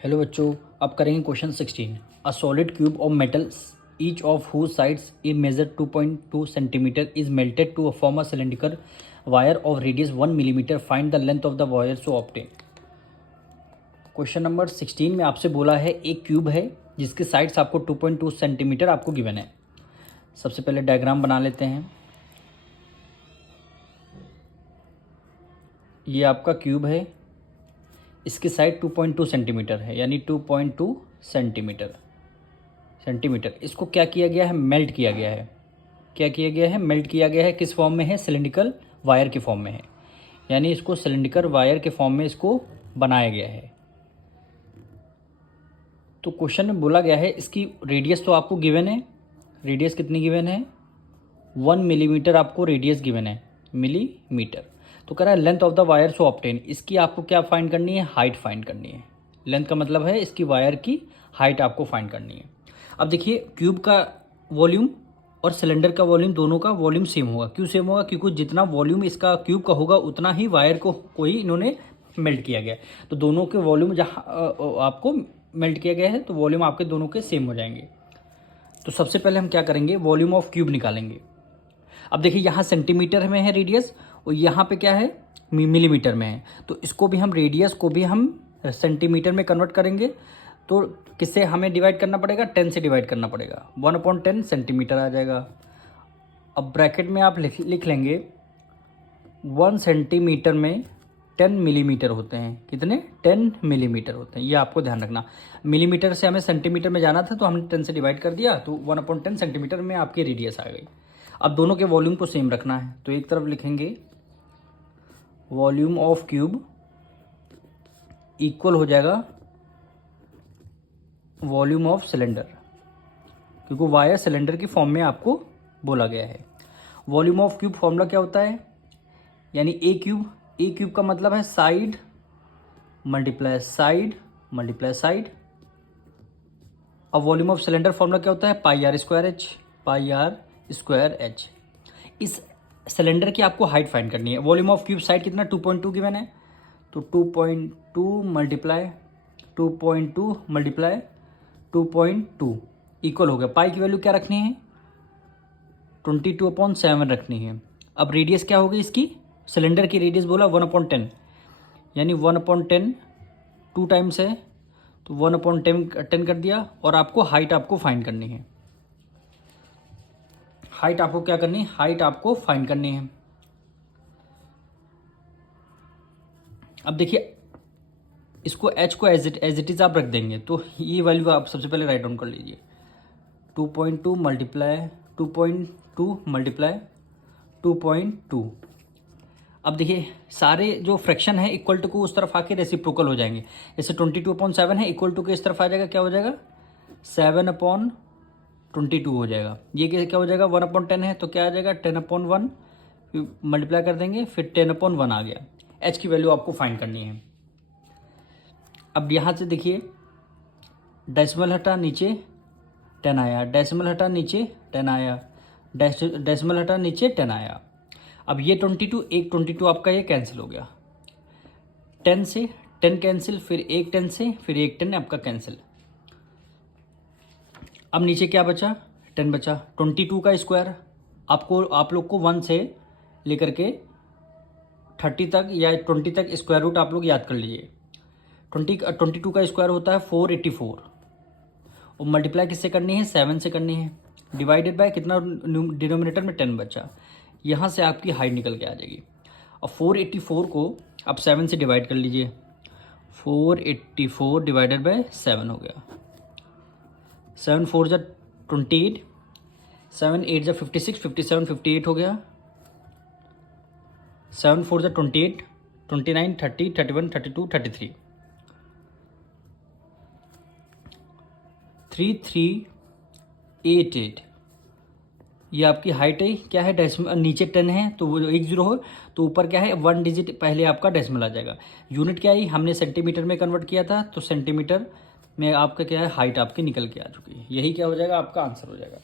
Hello बच्चों, अब करेंगे question 16। A solid cube of metal each of whose sides a measure 2.2 centimetre is melted to form a cylindrical wire of radius 1 millimetre. Find the length of the wire so obtained. Question number 16 में आपसे बोला है एक cube है जिसके sides आपको 2.2 centimetre आपको given है। सबसे पहले डायग्राम बना लेते हैं। ये आपका क्यूब है, इसकी साइड 2.2 सेंटीमीटर है, यानी 2.2 सेंटीमीटर। इसको क्या किया गया है? मेल्ट किया गया है। क्या किया गया है? मेल्ट किया गया है। किस फॉर्म में है? सिलिंड्रिकल वायर के फॉर्म में है, यानी इसको सिलिंड्रिकल वायर के फॉर्म में इसको बनाया गया है। तो क्वेश्चन में बोला गया है इसकी रेडियस तो आपको गिवन है। रेडियस कितनी गिवन है? 1 मिलीमीटर आपको रेडियस गिवन है, मिलीमीटर। तो कह रहा है length of the wire so obtain. इसकी आपको क्या फाइंड करनी है? हाइट फाइंड करनी है। लेंथ का मतलब है इसकी वायर की हाइट आपको फाइंड करनी है। अब देखिए, क्यूब का वॉल्यूम और सिलेंडर का वॉल्यूम, दोनों का वॉल्यूम सेम होगा। क्यों सेम होगा? क्योंकि जितना वॉल्यूम इसका क्यूब का होगा उतना ही वायर को ही इन्होंने मेल्ट किया गया। तो दोनों के वॉल्यूम जहाँ आपको मेल्ट किया गया है, तो वॉल्यूम आपके दोनों के सेम हो जाएंगे। तो सबसे पहले हम क्या करेंगे? वॉल्यूम ऑफ क्यूब निकालेंगे। अब देखिए, यहाँ सेंटीमीटर में है रेडियस और यहाँ पे क्या है? मिलीमीटर में है। तो इसको भी हम, रेडियस को भी हम सेंटीमीटर में कन्वर्ट करेंगे। तो किससे हमें डिवाइड करना पड़ेगा? 10 से डिवाइड करना पड़ेगा। 1/10 सेंटीमीटर आ जाएगा। अब ब्रैकेट में आप लिख लेंगे 1 सेंटीमीटर में 10 मिलीमीटर होते हैं। कितने? 10 मिलीमीटर होते हैं। ये आपको ध्यान रखना। मिलीमीटर से हमें सेंटीमीटर में जाना था, तो हमने 10 से डिवाइड कर दिया, तो 1/10 सेंटीमीटर में आपकी रेडियस आ गई। अब दोनों के वॉल्यूम को सेम रखना है, तो एक तरफ लिखेंगे वॉल्यूम ऑफ क्यूब इक्वल हो जाएगा वॉल्यूम ऑफ सिलेंडर, क्योंकि वायर सिलेंडर की फॉर्म में आपको बोला गया है। वॉल्यूम ऑफ क्यूब फॉर्मूला क्या होता है? यानी ए क्यूब का मतलब है साइड मल्टीप्लाई साइड। अब वॉल्यूम ऑफ सिलेंडर फॉर्मूला क्या होता है? पाई आर स्क्वायर एच। इस सिलेंडर की आपको हाइट फाइंड करनी है। वॉल्यूम ऑफ क्यूब साइड कितना? 2.2 गिवन है, तो 2.2 मल्टीप्लाई 2.2 इक्वल हो गया। पाई की वैल्यू क्या रखनी है? 22/7 रखनी है। अब रेडियस क्या होगी इसकी? सिलेंडर की रेडियस बोला 1/10, यानी 1/10 2 टाइम्स है, तो 1/10 कर दिया। और आपको हाइट आपको फाइंड करनी है। हाइट आपको क्या करनी है? हाइट आपको फाइंड करनी है। अब देखिए, इसको h को एज इट इज आप रख देंगे, तो ये वैल्यू आप सबसे पहले राइट डाउन कर लीजिए। 2.2 मल्टीप्लाई 2.2। अब देखिए, सारे जो फ्रैक्शन है इक्वल टू को उस तरफ आके रेसिप्रोकल हो जाएंगे। जैसे 22/7 है, इक्वल टू के इस तरफ आ जाएगा, क्या हो जाएगा? 7/22 हो जाएगा। ये क्या हो जाएगा? 1/10 है, तो क्या आ जाएगा? 10/1 मल्टीप्लाई कर देंगे, फिर 10/1 आ गया। h की वैल्यू आपको फाइंड करनी है। अब यहाँ से देखिए, डेसिमल हटा, नीचे 10 आया, डेसिमल हटा, नीचे 10 आया, डेसिमल हटा, नीचे 10 आया। अब ये 22, एक 22 आपका ये कैंसिल हो गया। 10 से 10 कैंसिल, फिर एक 10 से, फिर एक 10 आपका कैंसिल। अब नीचे क्या बचा? 10 बचा। 22 का स्क्वायर आप लोग को 1 से लेकर के 30 तक या 20 तक स्क्वायर रूट आप लोग याद कर लीजिए। 22 का स्क्वायर होता है 484, और मल्टीप्लाई किससे करनी है? 7 से करनी है। डिवाइडेड बाय कितना? डिनोमिनेटर में 10 बचा। यहाँ से आपकी हाइट निकल के आ जाएगी। और 484 को आप 7 से डिवाइड कर लीजिए। 484 डिवाइडेड बाय 7 हो गया। 7 4 जा 28, 7 8 जा 56, 57 58 हो गया। 7 4 जा 28, 29 30 31 32 33 3388। ये आपकी हाइट है। क्या है? डेसिमल नीचे 10 है, तो वो 1 0 हो, तो ऊपर क्या है? 1 डिजिट पहले आपका डेसिमल आ जाएगा। यूनिट क्या है? हमने सेंटीमीटर में कन्वर्ट किया था, तो सेंटीमीटर में आपका क्या है? हाइट आपकी निकल के आ चुकी है। यही क्या हो जाएगा? आपका आंसर हो जाएगा।